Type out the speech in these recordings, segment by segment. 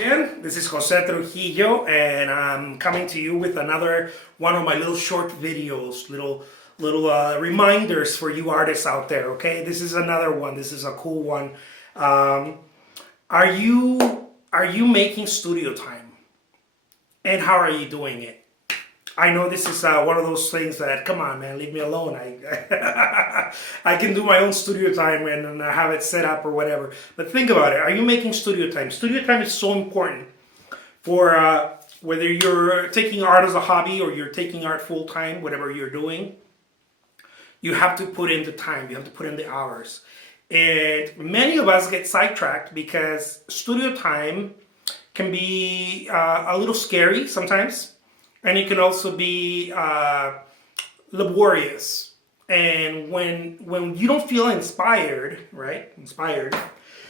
again. This is Jose Trujillo, and I'm coming to you with another one of my little short videos, little reminders for you artists out there. Okay, this is another one. This is a cool one. Are you making studio time, and how are you doing it? I know this is one of those things that, come on, man, leave me alone. I can do my own studio time and have it set up or whatever. But think about it. Are you making studio time? Studio time is so important for whether you're taking art as a hobby or you're taking art full time, whatever you're doing. You have to put in the time. You have to put in the hours. And many of us get sidetracked because studio time can be a little scary sometimes. And it can also be laborious. And when you don't feel inspired, right?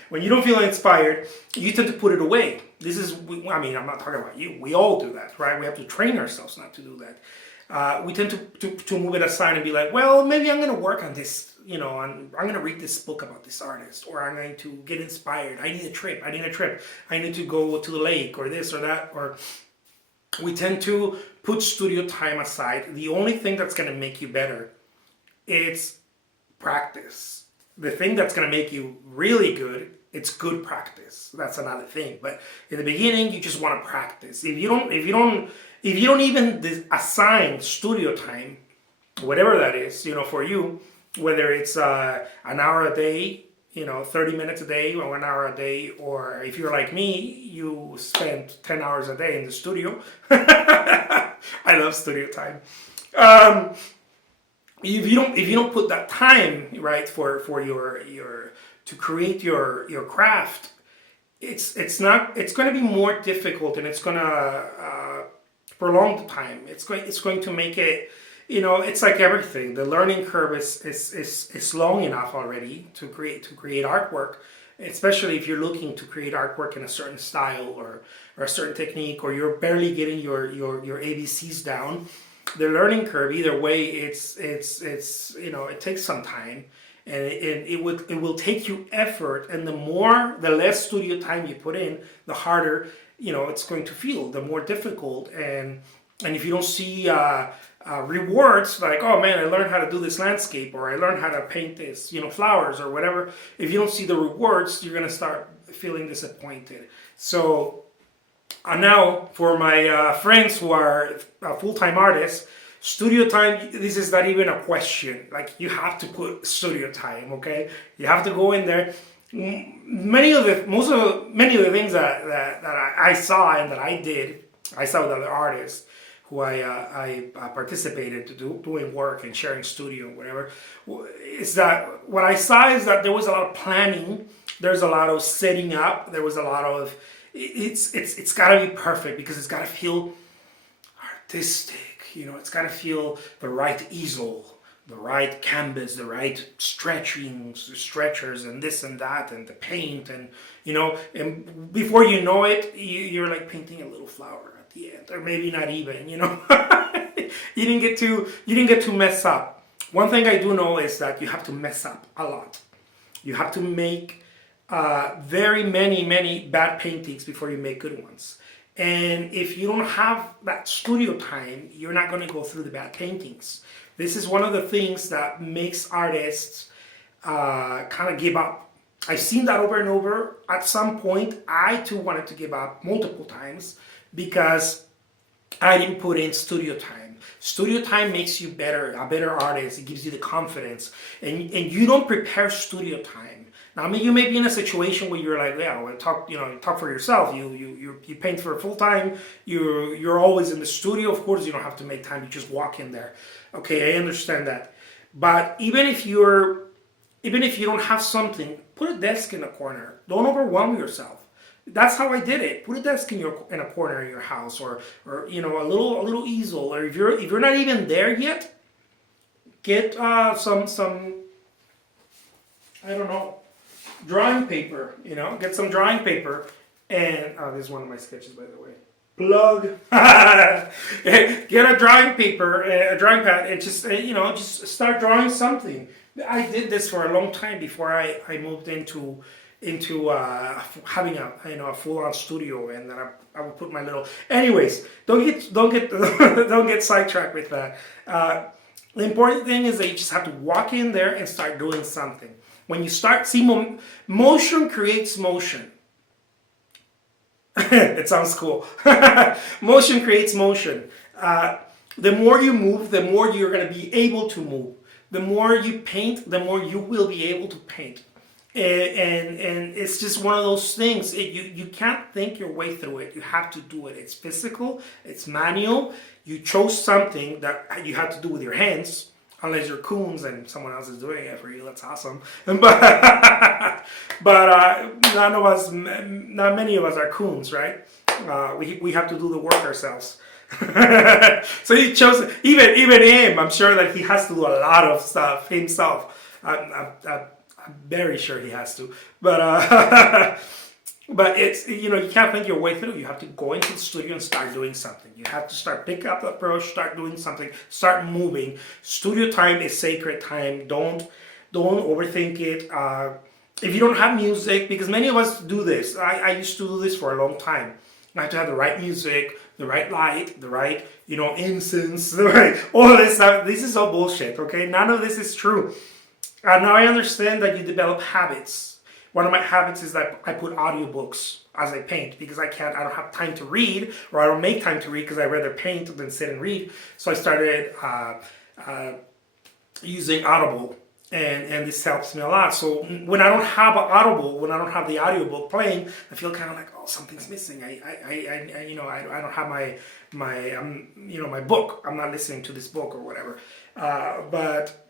When you don't feel inspired, you tend to put it away. This is, I mean, I'm not talking about you. We all do that, right? We have to train ourselves not to do that. We tend to move it aside and be like, well, maybe I'm going to work on this, I'm going to read this book about this artist, or I'm going to get inspired. I need a trip. I need to go to the lake, or this or that, or... We tend to put studio time aside. The only thing that's going to make you better is practice. The thing that's going to make you really good, it's good practice. That's another thing. But in the beginning, you just want to practice. If you don't even assign studio time, whatever that is, for you, whether it's an hour a day, 30 minutes a day or 1 hour a day, or if you're like me, you spend 10 hours a day in the studio. I love studio time. If you don't put that time right for your to create your craft, it's going to be more difficult, and it's going to prolong the time. It's going to make it. It's like everything. The learning curve is long enough already to create artwork, especially if you're looking to create artwork in a certain style or a certain technique, or you're barely getting your ABCs down. The learning curve, either way, it takes some time, and it will take you effort. And the less studio time you put in, the harder it's going to feel, the more difficult. And if you don't see rewards, like, oh man, I learned how to do this landscape, or I learned how to paint this, flowers or whatever. If you don't see the rewards, you're going to start feeling disappointed. So now for my friends who are full-time artists, studio time, this is not even a question. Like, you have to put studio time, okay? You have to go in there. Many of the things that I saw and that I saw with other artists who I participated doing work and sharing studio and whatever, is that what I saw is that there was a lot of planning, there's a lot of setting up, there was a lot of, it's got to be perfect because it's got to feel artistic, it's got to feel the right easel, the right canvas, the right stretchers and this and that and the paint, and and before you know it, you're like painting a little flower at the end, or maybe not even, you didn't get to mess up. One thing I do know is that you have to mess up a lot. You have to make very many bad paintings before you make good ones. And if you don't have that studio time, you're not going to go through the bad paintings. This is one of the things that makes artists kind of give up. I've seen that over and over. At some point, I too wanted to give up multiple times because I didn't put in studio time. Studio time makes you a better artist. It gives you the confidence. And you don't prepare studio time. Now, I mean, you may be in a situation where you're like, yeah, well, talk for yourself. You paint for full time. You're always in the studio. Of course, you don't have to make time. You just walk in there. Okay, I understand that. But even if you don't have something, put a desk in a corner. Don't overwhelm yourself. That's how I did it. Put a desk in a corner in your house, or a little easel. Or if you're not even there yet, get some I don't know, drawing paper. Get some drawing paper, and this is one of my sketches, by the way. Plug. Get a drawing paper, a drawing pad, and just start drawing something. I did this for a long time before I moved into having a full-on studio, and then I would put my little. Anyways, don't get don't get sidetracked with that. The important thing is that you just have to walk in there and start doing something. When you start, see, motion creates motion. It sounds cool. Motion creates motion. The more you move, the more you're going to be able to move. The more you paint, the more you will be able to paint. And it's just one of those things. You can't think your way through it. You have to do it. It's physical. It's manual. You chose something that you have to do with your hands, unless you're coons and someone else is doing it for you. That's awesome. But not many of us are coons, right? We have to do the work ourselves. So he chose, even him, I'm sure that he has to do a lot of stuff himself. I'm very sure he has to. But it's, you can't think your way through. You have to go into the studio and start doing something. You have to start pick up the brush, start doing something, start moving. Studio time is sacred time. Don't overthink it. If you don't have music, because many of us do this. I used to do this for a long time. I have to have the right music, the right light, the right, incense, the right, all this stuff. This is all bullshit, okay? None of this is true. Now I understand that you develop habits. One of my habits is that I put audiobooks as I paint, because I don't have time to read, or I don't make time to read because I rather paint than sit and read. So I started using Audible, and this helps me a lot. So when I don't have Audible, when I don't have the audiobook playing, I feel kind of like, oh, something's missing. I don't have my book. I'm not listening to this book or whatever. But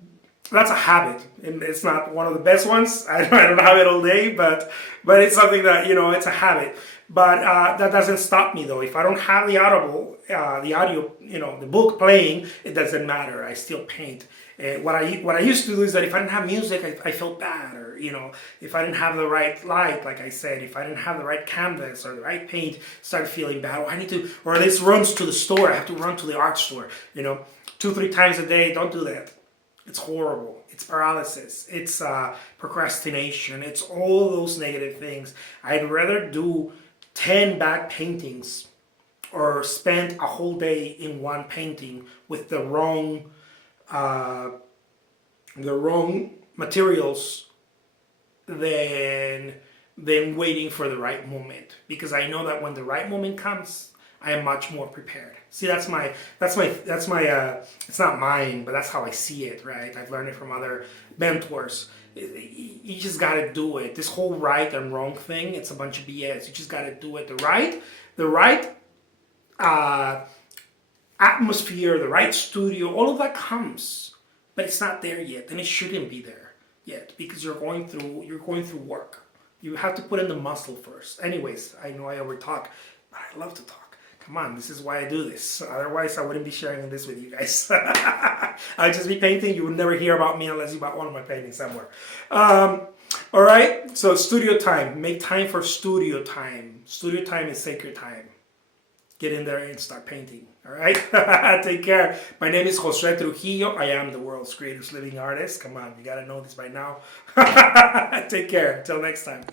that's a habit, and it's not one of the best ones. I don't have it all day, but it's something that, it's a habit. But that doesn't stop me though. If I don't have the Audible, the audio, the book playing, it doesn't matter. I still paint. What I used to do is that if I didn't have music, I felt bad, or if I didn't have the right light, like I said, if I didn't have the right canvas or the right paint, started feeling bad. Oh, I need to, or this runs to the store. I have to run to the art store. 2-3 times a day. Don't do that. It's horrible. It's paralysis. It's procrastination. It's all those negative things. I'd rather do 10 bad paintings or spend a whole day in one painting with the wrong materials than waiting for the right moment. Because I know that when the right moment comes, I am much more prepared. See, that's my it's not mine, but that's how I see it, right? I've learned it from other mentors. You just gotta do it. This whole right and wrong thing, it's a bunch of BS. You just gotta do it. The right atmosphere, the right studio, all of that comes, but it's not there yet, and it shouldn't be there yet, because you're going through work. You have to put in the muscle first. Anyways, I know I overtalk, but I love to talk. Come on, this is why I do this. Otherwise, I wouldn't be sharing this with you guys. I'd just be painting. You would never hear about me unless you bought one of my paintings somewhere. All right, so studio time. Make time for studio time. Studio time is sacred time. Get in there and start painting. All right? Take care. My name is Jose Trujillo. I am the world's greatest living artist. Come on, you got to know this by now. Take care. Until next time.